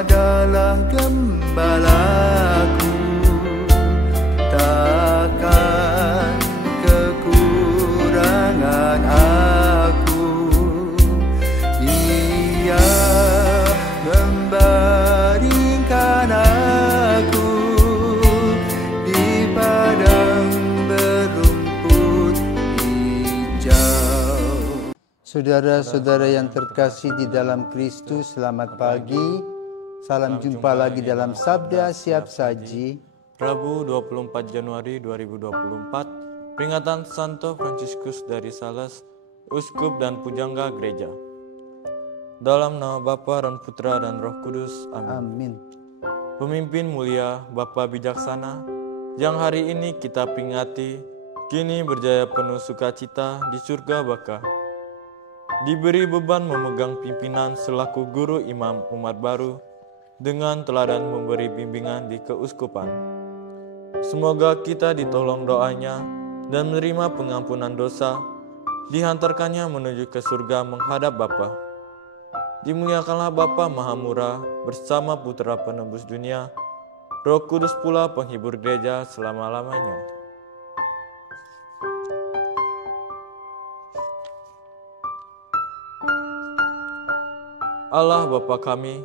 adalah gembalaku, takkan kekurangan aku. Ia membaringkan aku di padang berumput hijau. Saudara-saudara yang terkasih di dalam Kristus, selamat pagi. Salam jumpa lagi dalam Sabda Siap Saji. Rabu 24 Januari 2024, peringatan Santo Fransiskus dari Sales, Uskup dan Pujangga Gereja. Dalam nama Bapa dan Putra dan Roh Kudus, amin. Amin. Pemimpin mulia, Bapa bijaksana, yang hari ini kita peringati, kini berjaya penuh sukacita di surga Baka. Diberi beban memegang pimpinan selaku guru imam umat baru, dengan teladan memberi bimbingan di keuskupan. Semoga kita ditolong doanya dan menerima pengampunan dosa, dihantarkannya menuju ke surga menghadap Bapa. Dimuliakanlah Bapa Mahamura bersama Putra Penebus dunia, Roh Kudus pula penghibur gereja selama-lamanya. Allah Bapa kami,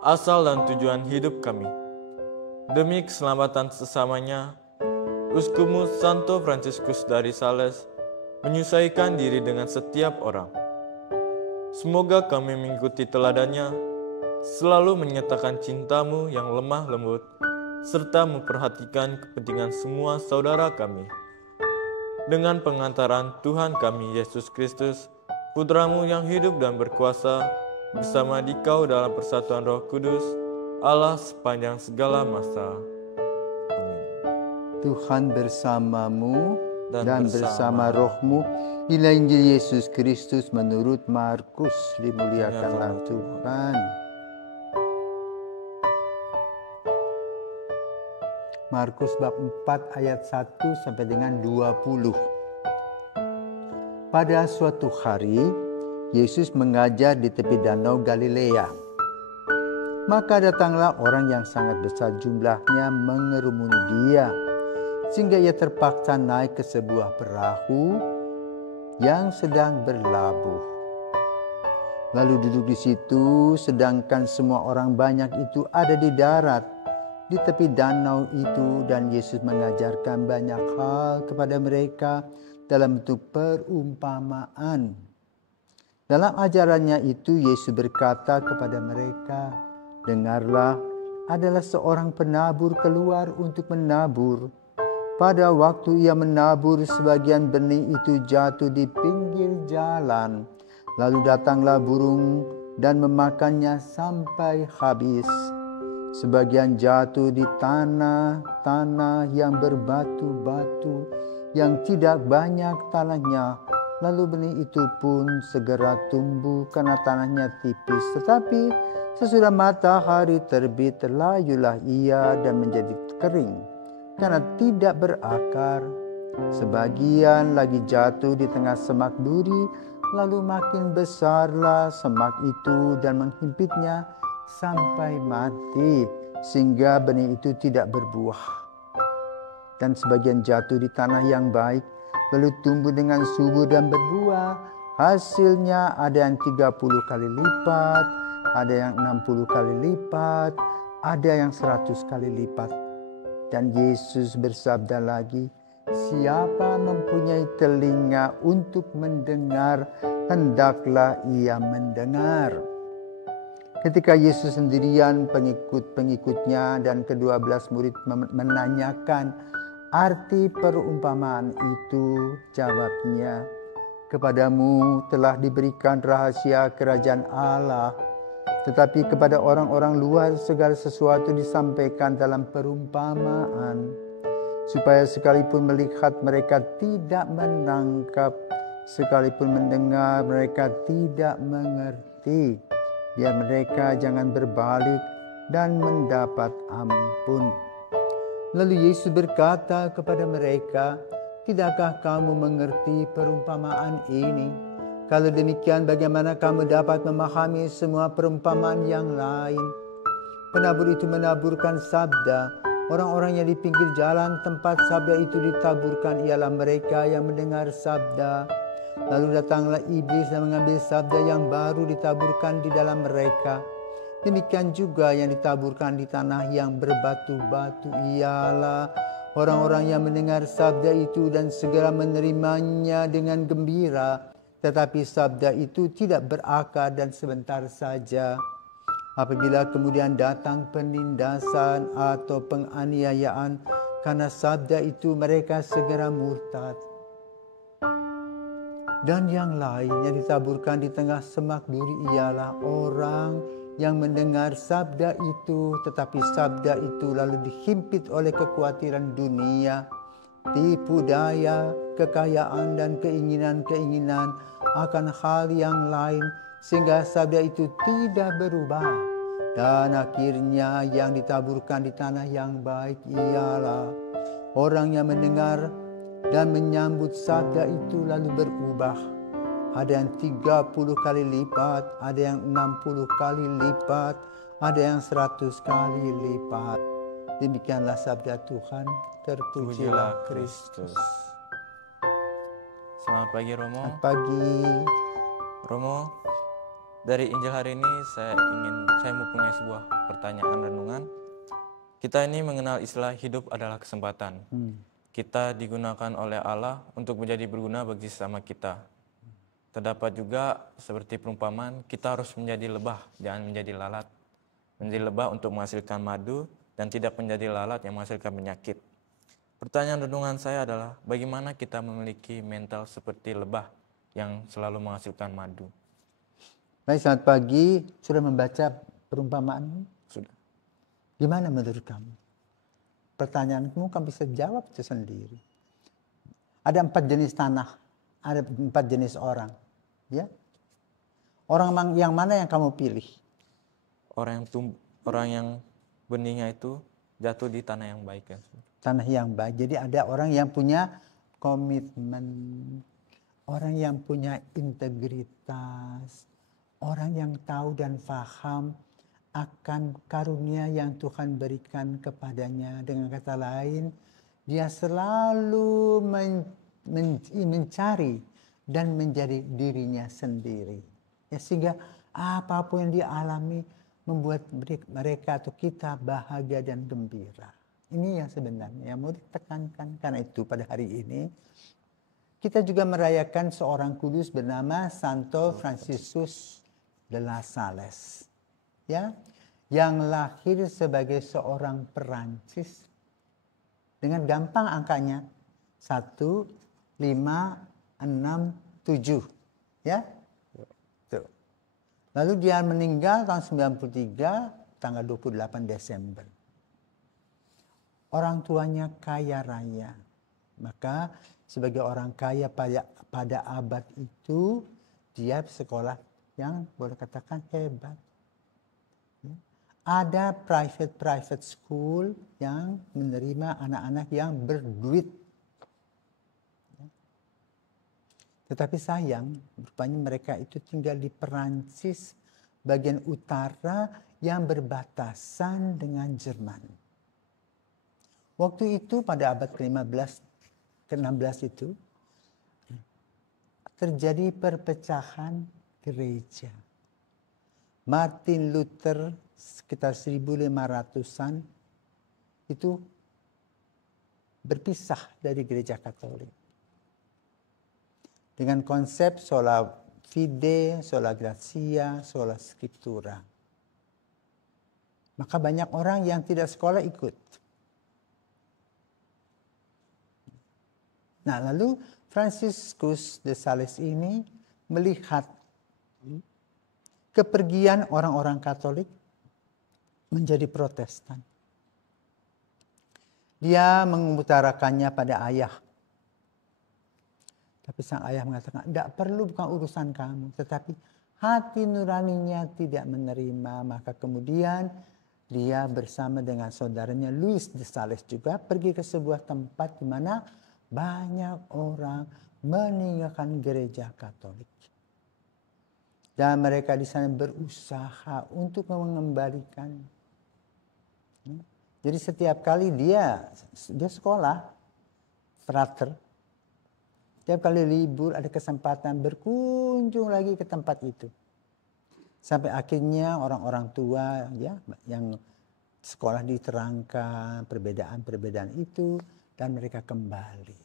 asal dan tujuan hidup kami. Demi keselamatan sesamanya, Uskumu Santo Fransiskus dari Sales menyesuaikan diri dengan setiap orang. Semoga kami mengikuti teladannya, selalu menyatakan cintamu yang lemah lembut, serta memperhatikan kepentingan semua saudara kami. Dengan pengantaran Tuhan kami Yesus Kristus, Putramu yang hidup dan berkuasa, bersama Dikau dalam persatuan Roh Kudus, Allah sepanjang segala masa. Amin. Tuhan bersamamu dan bersama rohmu. Inilah Injil Yesus Kristus menurut Markus. Dimuliakanlah Tuhan. Markus bab 4 ayat 1 sampai dengan 20. Pada suatu hari, Yesus mengajar di tepi danau Galilea. Maka datanglah orang yang sangat besar jumlahnya mengerumuni dia, sehingga ia terpaksa naik ke sebuah perahu yang sedang berlabuh. Lalu duduk di situ, sedangkan semua orang banyak itu ada di darat, di tepi danau itu, dan Yesus mengajarkan banyak hal kepada mereka dalam bentuk perumpamaan. Dalam ajarannya itu, Yesus berkata kepada mereka, "Dengarlah, adalah seorang penabur keluar untuk menabur. Pada waktu ia menabur, sebagian benih itu jatuh di pinggir jalan. Lalu datanglah burung dan memakannya sampai habis. Sebagian jatuh di tanah yang berbatu-batu, yang tidak banyak tanahnya. Lalu benih itu pun segera tumbuh karena tanahnya tipis. Tetapi sesudah matahari terbit, terlayulah ia dan menjadi kering, karena tidak berakar. Sebagian lagi jatuh di tengah semak duri, lalu makin besarlah semak itu dan menghimpitnya sampai mati, sehingga benih itu tidak berbuah. Dan sebagian jatuh di tanah yang baik, lalu tumbuh dengan subur dan berbuah. Hasilnya ada yang 30 kali lipat, ada yang 60 kali lipat, ada yang 100 kali lipat." Dan Yesus bersabda lagi, "Siapa mempunyai telinga untuk mendengar, hendaklah ia mendengar." Ketika Yesus sendirian, pengikut-pengikutnya dan ke-12 murid menanyakan arti perumpamaan itu, jawabnya, "Kepadamu telah diberikan rahasia kerajaan Allah, tetapi kepada orang-orang luar segala sesuatu disampaikan dalam perumpamaan, supaya sekalipun melihat mereka tidak menangkap, sekalipun mendengar mereka tidak mengerti, biar mereka jangan berbalik dan mendapat ampun." Lalu Yesus berkata kepada mereka, "Tidakkah kamu mengerti perumpamaan ini? Kalau demikian, bagaimana kamu dapat memahami semua perumpamaan yang lain?" Penabur itu menaburkan sabda. Orang-orang yang di pinggir jalan tempat sabda itu ditaburkan ialah mereka yang mendengar sabda. Lalu datanglah iblis dan mengambil sabda yang baru ditaburkan di dalam mereka. Demikian juga yang ditaburkan di tanah yang berbatu-batu ialah orang-orang yang mendengar sabda itu dan segera menerimanya dengan gembira. Tetapi sabda itu tidak berakar dan sebentar saja. Apabila kemudian datang penindasan atau penganiayaan karena sabda itu, mereka segera murtad. Dan yang lain yang ditaburkan di tengah semak duri ialah orang yang mendengar sabda itu, tetapi sabda itu lalu dihimpit oleh kekhawatiran dunia, tipu daya, kekayaan dan keinginan-keinginan akan hal yang lain, sehingga sabda itu tidak berubah. Dan akhirnya yang ditaburkan di tanah yang baik ialah orang yang mendengar dan menyambut sabda itu lalu berubah. Ada yang 30 kali lipat, ada yang 60 kali lipat, ada yang 100 kali lipat. Demikianlah sabda Tuhan, terpujilah Kristus. Selamat pagi Romo. Selamat pagi. Romo, dari Injil hari ini saya mempunyai sebuah pertanyaan renungan. Kita ini mengenal istilah hidup adalah kesempatan. Kita digunakan oleh Allah untuk menjadi berguna bagi sesama kita. Terdapat juga seperti perumpamaan, kita harus menjadi lebah, jangan menjadi lalat. Menjadi lebah untuk menghasilkan madu dan tidak menjadi lalat yang menghasilkan penyakit. Pertanyaan renungan saya adalah, bagaimana kita memiliki mental seperti lebah yang selalu menghasilkan madu? Baik, selamat pagi. Sudah membaca perumpamaan? Sudah. Gimana menurut kamu? Pertanyaanmu kamu bisa jawab itu sendiri. Ada 4 jenis tanah, ada 4 jenis orang. Ya, orang yang mana yang kamu pilih? Orang yang benihnya itu jatuh di tanah yang baik. Kan? Tanah yang baik. Jadi ada orang yang punya komitmen, orang yang punya integritas, orang yang tahu dan paham akan karunia yang Tuhan berikan kepadanya. Dengan kata lain, dia selalu mencari dan menjadi dirinya sendiri. Ya, sehingga apapun yang dia alami membuat mereka atau kita bahagia dan gembira. Ini yang sebenarnya yang mau ditekankan. Karena itu pada hari ini kita juga merayakan seorang kudus bernama Santo Franciscus de Sales, ya, yang lahir sebagai seorang Perancis. Dengan gampang angkanya 1, 5, 6, 7, ya. Tuh. Lalu dia meninggal tahun 93 tanggal 28 Desember. Orang tuanya kaya raya. Maka sebagai orang kaya pada abad itu, dia sekolah yang boleh katakan hebat. Ya. Ada private school yang menerima anak-anak yang berduit. Ya. Tetapi sayang, rupanya mereka itu tinggal di Perancis bagian utara yang berbatasan dengan Jerman. Waktu itu pada abad ke-15, ke-16 itu terjadi perpecahan gereja. Martin Luther sekitar 1500-an itu berpisah dari gereja Katolik. Dengan konsep sola fide, sola gratia, sola scriptura. Maka banyak orang yang tidak sekolah ikut. Nah, lalu Franciscus de Sales ini melihat kepergian orang-orang Katolik menjadi Protestan. Dia mengutarakannya pada ayah. Tapi sang ayah mengatakan, tidak perlu, bukan urusan kamu. Tetapi hati nuraninya tidak menerima. Maka kemudian dia bersama dengan saudaranya Louis de Sales juga pergi ke sebuah tempat di mana banyak orang meninggalkan gereja Katolik. Dan mereka di sana berusaha untuk mengembalikan Jadi setiap kali dia sekolah, frater, setiap kali libur ada kesempatan berkunjung lagi ke tempat itu. Sampai akhirnya orang-orang tua ya yang sekolah diterangkan perbedaan-perbedaan itu dan mereka kembali.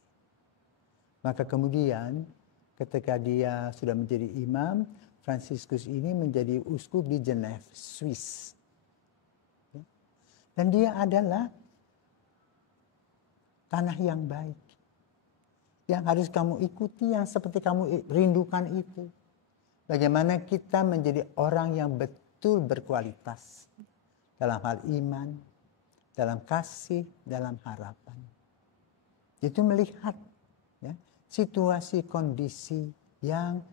Maka kemudian ketika dia sudah menjadi imam, Fransiskus ini menjadi uskup di Geneva, Swiss. Dan dia adalah tanah yang baik. Yang harus kamu ikuti, yang seperti kamu rindukan itu. Bagaimana kita menjadi orang yang betul berkualitas. Dalam hal iman, dalam kasih, dalam harapan. Itu melihat ya, situasi kondisi yang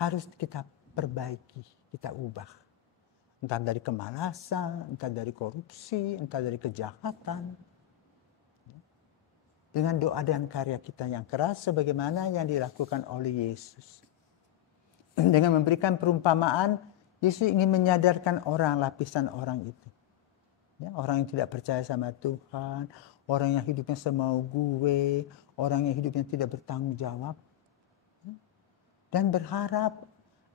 harus kita perbaiki, kita ubah. Entah dari kemalasan, entah dari korupsi, entah dari kejahatan. Dengan doa dan karya kita yang keras sebagaimana yang dilakukan oleh Yesus. Dengan memberikan perumpamaan, Yesus ingin menyadarkan orang, lapisan orang itu. Ya, orang yang tidak percaya sama Tuhan, orang yang hidupnya semau gue, orang yang hidupnya tidak bertanggung jawab. Dan berharap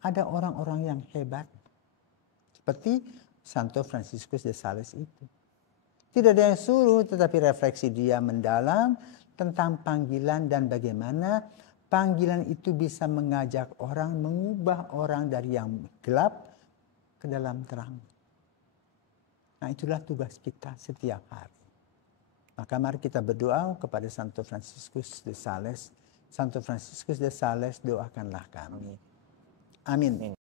ada orang-orang yang hebat. Seperti Santo Fransiskus de Sales itu. Tidak ada yang suruh, tetapi refleksi dia mendalam tentang panggilan dan bagaimana panggilan itu bisa mengajak orang, mengubah orang dari yang gelap ke dalam terang. Nah, itulah tugas kita setiap hari. Maka mari kita berdoa kepada Santo Fransiskus de Sales. Santo Fransiskus de Sales, doakanlah kami. Amin.